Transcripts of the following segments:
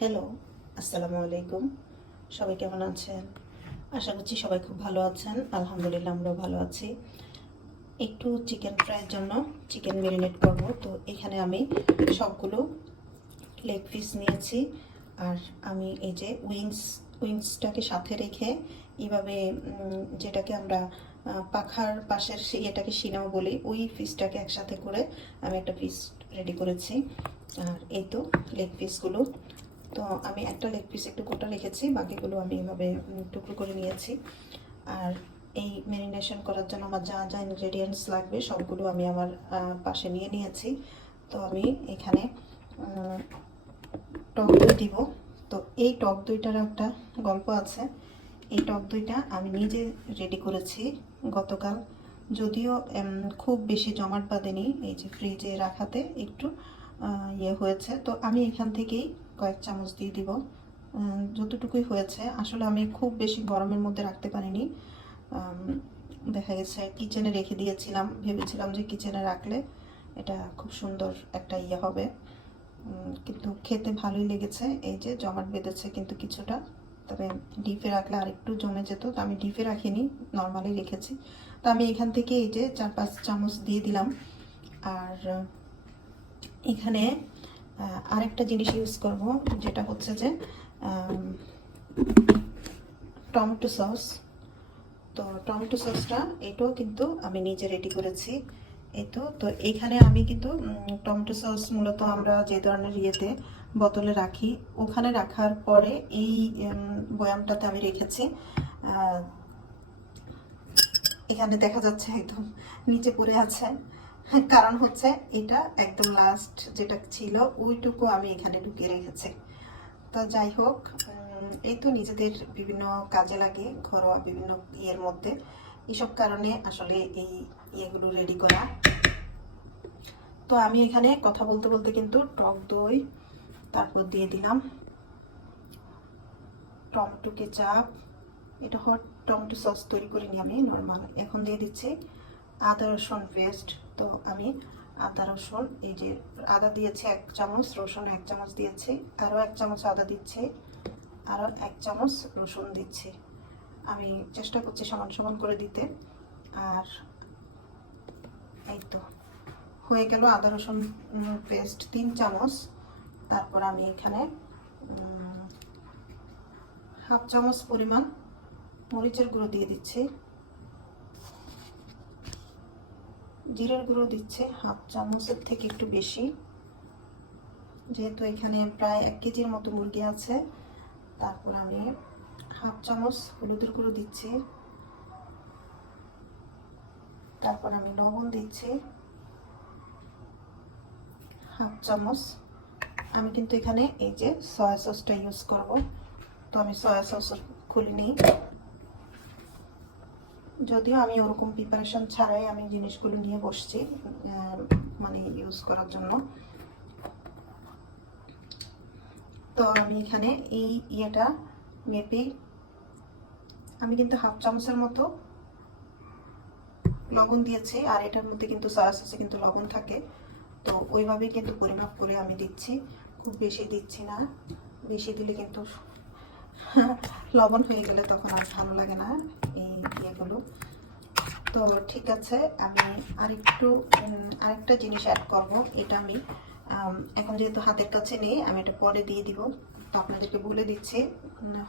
Hello, আসসালামু আলাইকুম। সবাই কেমন আছেন? আশা করছি সবাই খুব ভালো আছেন। আলহামদুলিল্লাহ আমরাও ভালো আছি। একটু চিকেন ফ্রাইয়ের জন্য চিকেন ম্যারিনেট করব। তো এখানে আমি সবগুলো লেগ পিস নিয়েছি। আর আমি এই যে উইংসটাকে সাথে রেখে এইভাবে যেটাকে আমরা পাখার পাশের এটাকে সিনাও বলি, ওই পিসটাকে একসাথে করে আমি একটা পিস রেডি করেছি। আর এই তো লেগ পিসগুলো। তো আমি একটা লেগ পিস একটু গোটা রেখেছি, বাকিগুলো আমি এভাবে টুকরো করে নিয়েছি। আর এই ম্যারিনেশন করার জন্য আমার যা যা ইনগ্রেডিয়েন্টস লাগবে সবগুলো আমি আমার পাশে নিয়ে নিয়েছি। তো আমি এখানে টক দই দিব। তো এই টক দইটার একটা গল্প আছে। এই টক দইটা আমি নিজে রেডি করেছি গতকাল, যদিও খুব বেশি জমাট বাঁধেনি, এই যে ফ্রিজে রাখাতে একটু ইয়ে হয়েছে। তো আমি এখান থেকেই কয়েক চামচ দিয়ে দিব, যতটুকুই হয়েছে। আসলে আমি খুব বেশি গরমের মধ্যে রাখতে পারিনি। দেখা গেছে কিচেনে রেখে দিয়েছিলাম, ভেবেছিলাম যে কিচেনে রাখলে এটা খুব সুন্দর একটা ইয়ে হবে, কিন্তু খেতে ভালোই লেগেছে। এই যে জমাট বেঁধেছে কিন্তু কিছুটা, তবে ডিপে রাখলে আর একটু জমে যেত। তো আমি ডিপে রাখিনি, নর্মালি রেখেছি। তো আমি এখান থেকে এই যে 4-5 চামচ দিয়ে দিলাম। আর এখানে আরেকটা জিনিস ইউজ করব, যেটা হচ্ছে যে টমেটো সস। তো টমেটো সসটা এটাও কিন্তু আমি নিজে রেডি করেছি। এই তো এখানে আমি কিন্তু টমেটো সস মূলত আমরা যে ধরনের ইয়েতে বোতলে রাখি, ওখানে রাখার পরে এই বয়ামটাতে আমি রেখেছি। এখানে দেখা যাচ্ছে একদম নিচে পড়ে আছে, কারণ হচ্ছে এটা একদম লাস্ট যেটা ছিল ওইটুকু আমি এখানে ঢুকিয়ে রেখেছি। তো যাই হোক, এই তো নিজেদের বিভিন্ন কাজে লাগে, ঘরোয়া বিভিন্ন ইয়ের মধ্যে, এসব কারণে আসলে এই ইয়েগুলো রেডি করা। তো আমি এখানে কথা বলতে বলতে কিন্তু টক দই, তারপর দিয়ে দিলাম টমেটো কেচাপ। এটা হট টমেটো সস তৈরি করিনি আমি, নর্মাল। এখন দিয়ে দিচ্ছি আদা রসুন পেস্ট। তো আমি আদা রসুন, এই যে আদা দিয়েছি 1 চামচ, রসুন 1 চামচ দিয়েছি, আরও 1 চামচ আদা দিচ্ছি, আরও 1 চামচ রসুন দিচ্ছি। আমি চেষ্টা করছি সমান সমান করে দিতে। আর এই তো হয়ে গেল আদা রসুন পেস্ট 3 চামচ। তারপর আমি এখানে হাফ চামচ পরিমাণ মরিচের গুঁড়ো দিয়ে দিচ্ছি, জিরের গুঁড়ো দিচ্ছে হাফ চামচের থেকে একটু বেশি, যেহেতু এখানে প্রায় 1 কেজির মতো মুরগি আছে। তারপর আমি হাফ চামচ হলুদের গুঁড়ো দিচ্ছি, তারপর আমি লবণ দিচ্ছি হাফ চামচ। আমি কিন্তু এখানে এই যে সয়া সসটা ইউজ করব, তো আমি সয়া সস খুলিনি, যদিও আমি ওরকম প্রিপারেশন ছাড়াই আমি জিনিসগুলো নিয়ে বসছি মানে ইউজ করার জন্য। তো আমি এখানে এই ইয়েটা মেপে আমি কিন্তু হাফ চামচের মতো লবণ দিয়েছি, আর এটার মধ্যে কিন্তু সয়া সসে কিন্তু লবণ থাকে। তো ওইভাবেই কিন্তু পরিমাপ করে আমি দিচ্ছি, খুব বেশি দিচ্ছি না। বেশি দিলে কিন্তু লবণ হয়ে গেলে তখন আর ভালো লাগে না এই ইয়েগুলো। তো ঠিক আছে, আমি আরেকটা জিনিস অ্যাড করব। এটা আমি এখন যেহেতু হাতের কাছে নেই, আমি এটা পরে দিয়ে দিব। তো আপনাদেরকে বলে দিচ্ছি,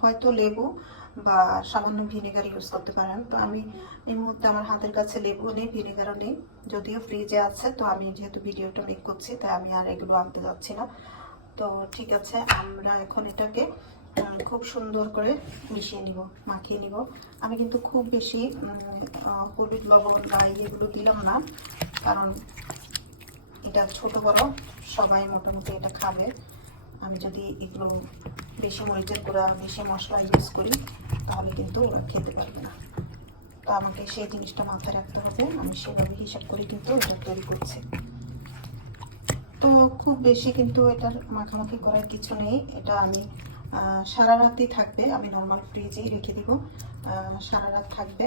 হয়তো লেবু বা সামান্য ভিনেগার ইউজ করতে পারেন। তো আমি এই মুহূর্তে আমার হাতের কাছে লেবু নেই, ভিনেগারও নেই, যদিও ফ্রিজে আছে। তো আমি যেহেতু ভিডিওটা মেক করছি, তাই আমি আর এগুলো আনতে যাচ্ছি না। তো ঠিক আছে, আমরা এখন এটাকে খুব সুন্দর করে মিশিয়ে নিব, মাখিয়ে নিব। আমি কিন্তু খুব বেশি হলুদ লবণ বা এগুলো দিলাম না, কারণ এটা ছোট বড় সবাই মোটামুটি এটা খাবে। আমি যদি এগুলো বেশি মরিচের গুঁড়া, বেশি মশলা ইউজ করি, তাহলে কিন্তু ওরা খেতে পারবে না। তো আমাকে সেই জিনিসটা মাথায় রাখতে হবে, আমি সেভাবে হিসাব করে কিন্তু এটা তৈরি করছি। তো খুব বেশি কিন্তু এটার মাখামাখি করার কিছু নেই। এটা আমি সারা রাতই থাকবে, আমি নর্মাল ফ্রিজেই রেখে দিব, সারা রাত থাকবে।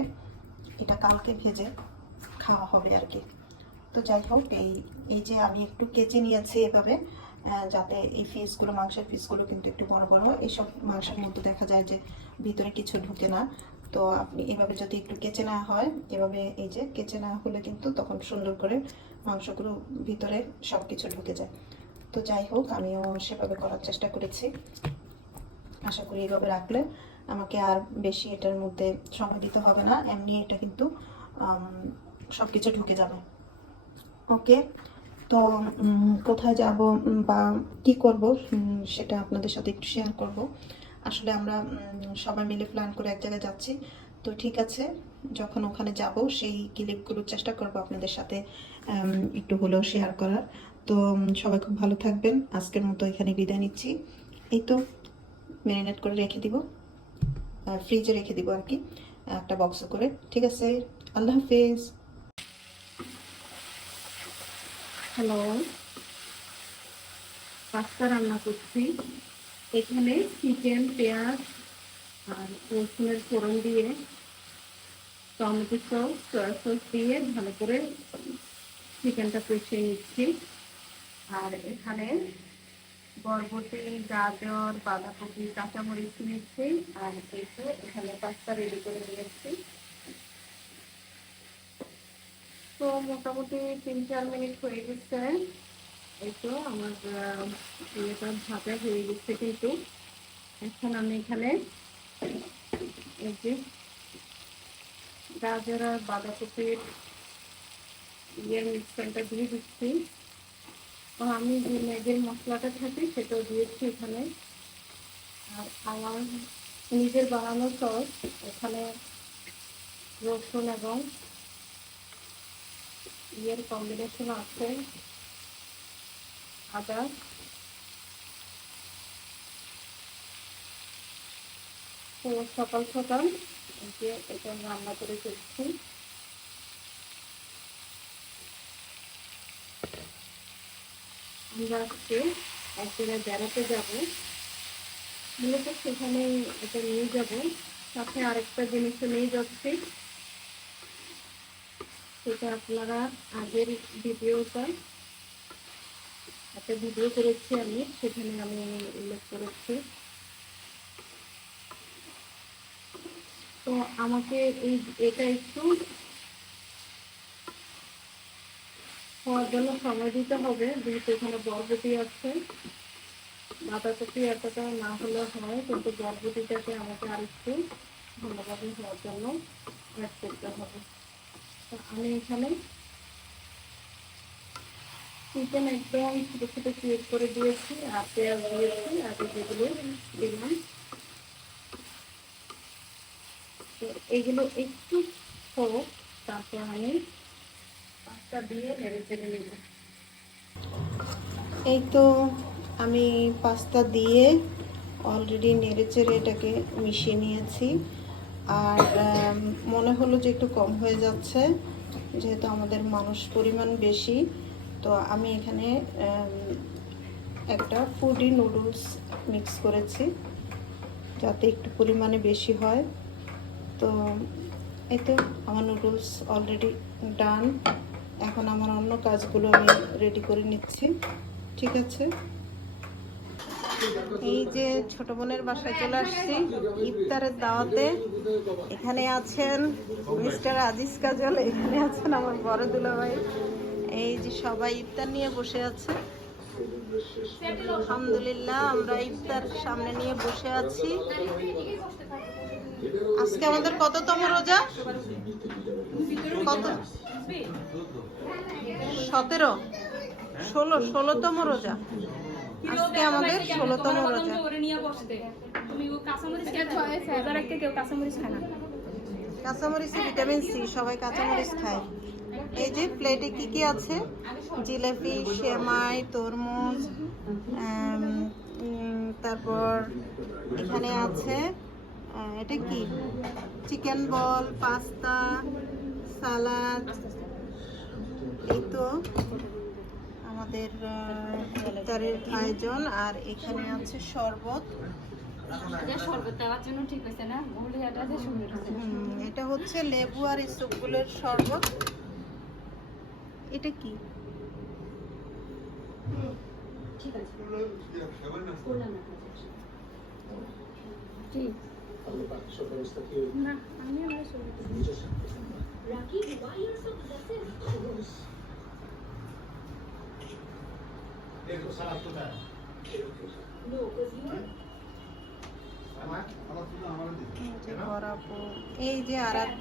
এটা কালকে ভেজে খাওয়া হবে আর কি। তো যাই হোক, এই যে আমি একটু কেচে নিয়েছি এভাবে, যাতে এই পিসগুলো, মাংসের পিসগুলো কিন্তু একটু বড় বড় হয়। এইসব মাংসের মধ্যে দেখা যায় যে ভিতরে কিছু ঢুকে না। তো আপনি এভাবে যদি একটু কেচে না হয়, এভাবে এই যে কেচে না হলে কিন্তু তখন সুন্দর করে মাংসগুলো ভিতরে সব কিছু ঢুকে যায়। তো যাই হোক, আমিও সেভাবে করার চেষ্টা করেছি। আশা করি এভাবে রাখলে আমাকে আর বেশি এটার মধ্যে সময় দিতে হবে না, এমনি এটা কিন্তু সব কিছু ঢুকে যাবে। ওকে, তো কোথায় যাব বা কি করব সেটা আপনাদের সাথে একটু শেয়ার করব। আসলে আমরা সবাই মিলে প্ল্যান করে এক জায়গায় যাচ্ছি। তো ঠিক আছে, যখন ওখানে যাব সেই ক্লিপগুলো চেষ্টা করব আপনাদের সাথে একটু হলেও শেয়ার করার। তো সবাই খুব ভালো থাকবেন। আজকের মতো এখানে বিদায় নিচ্ছি। এই তো ম্যারিনেট করে রেখে দিব, ফ্রিজে রেখে দিব আর কি, একটা বক্সে করে। ঠিক আছে, আল্লাহ হাফিজ। হ্যালো, পাস্তা রান্না করছি। এখানে চিকেন, পেঁয়াজ আর রসুনের ফোড়ন দিয়ে, টমেটো সস, সয়া সস দিয়ে ভালো করে চিকেনটা কষিয়ে নিচ্ছি। আর এখানে বরবটি, গাজর, বাঁধাকপি, কাঁচামরিচ নিচ্ছি। আর এখানে পাস্তা রেডি করে নিয়েছি। তো মোটামুটি 3-4 মিনিট হয়ে গেছে। এই তো আমার ইয়েটা ভাজা হয়ে গেছে। কিন্তু এখন আমি এখানে এই যে গাজর আর বাঁধাকপির মিক্সচারটা দিয়ে দিচ্ছি। আমি যে ম্যাগির মশলাটা থাকে সেটাও দিয়েছি এখানে। আর আমার নিজের বানানো সস, এখানে রসুন এবং কম্বিনেশন আছে, আদা। তো সকাল সকাল যে এটা রান্না করে ফেলছি। আমরা আজকে এক জায়গায় বেড়াতে যাবো, মূলত সেখানে এটা নিয়ে যাব। সাথে আরেকটা জিনিসও নিয়ে যাচ্ছি, সেটা আপনারা আগের ভিডিওটা একটা ভিডিও করেছি আমি, সেখানে আমি উল্লেখ করেছি। তো আমাকে এটা একটু হওয়ার জন্য সময় দিতে হবে, যেহেতু এখানে বরবটি আছে। বাঁধাকপি এতটা না হলে হয়, কিন্তু বরবটিটাকে আমাকে আর একটু ভালোভাবে হওয়ার জন্য অ্যাড করতে হবে। তো আমি এখানে চিকেন একদম ছোট ছোট কিউব করে দিয়েছি, আর পেঁয়াজ দিয়েছি, আর যেগুলো দিলাম। তো এগুলো একটু হোক, তারপর আমি পাস্তা দিয়ে নেড়ে চেড়ে নেব। এই তো আমি পাস্তা দিয়ে অলরেডি নেড়ে চেড়ে এটাকে মিশিয়ে নিয়েছি। আর মনে হলো যে একটু কম হয়ে যাচ্ছে, যেহেতু আমাদের মানুষ পরিমাণ বেশি। তো আমি এখানে একটা ফুডি নুডলস মিক্স করেছি, যাতে একটু পরিমাণে বেশি হয়। তো এই তো আমার নুডলস অলরেডি ডান। এখন আমার অন্য কাজগুলো আমি রেডি করে নিচ্ছি। ঠিক আছে, এই যে ছোট বোনের বাসায় চলে আসছি ইফতারের দাওয়াতে। এখানে আছেন মিস্টার আজিজ কাজল, এখানে আছেন আমার বড় দুলাভাই। এই যে সবাই ইফতার নিয়ে বসে আছে। আলহামদুলিল্লাহ, আমরা ইফতার সামনে নিয়ে বসে আছি। আজকে আমাদের কততম রোজা? কত? 17, 16তম রোজা। আজকে আমাদের 16তম রোজা। কাঁচামরিচে ভিটামিন সি, সবাই কাঁচামরিচ খায়। এই যে প্লেটে কি কি আছে? জিলাপি, সেমাই, তরমুজ, তারপর এখানে আছে এটা কি, চিকেন বল, পাস্তা, সালাদ। এই তো আমাদের ইফতারের আয়োজন। আর এখানে আছে শরবত। এটা হচ্ছে লেবু আর ইসবগুলের শরবত। এটা কি? ঠিক আছে করলাম না কাজ। ঠিক না, আমি আমার ছবি রাখি why you are so possessive? No, because you are যে বরাবর এই যে আরাধ্য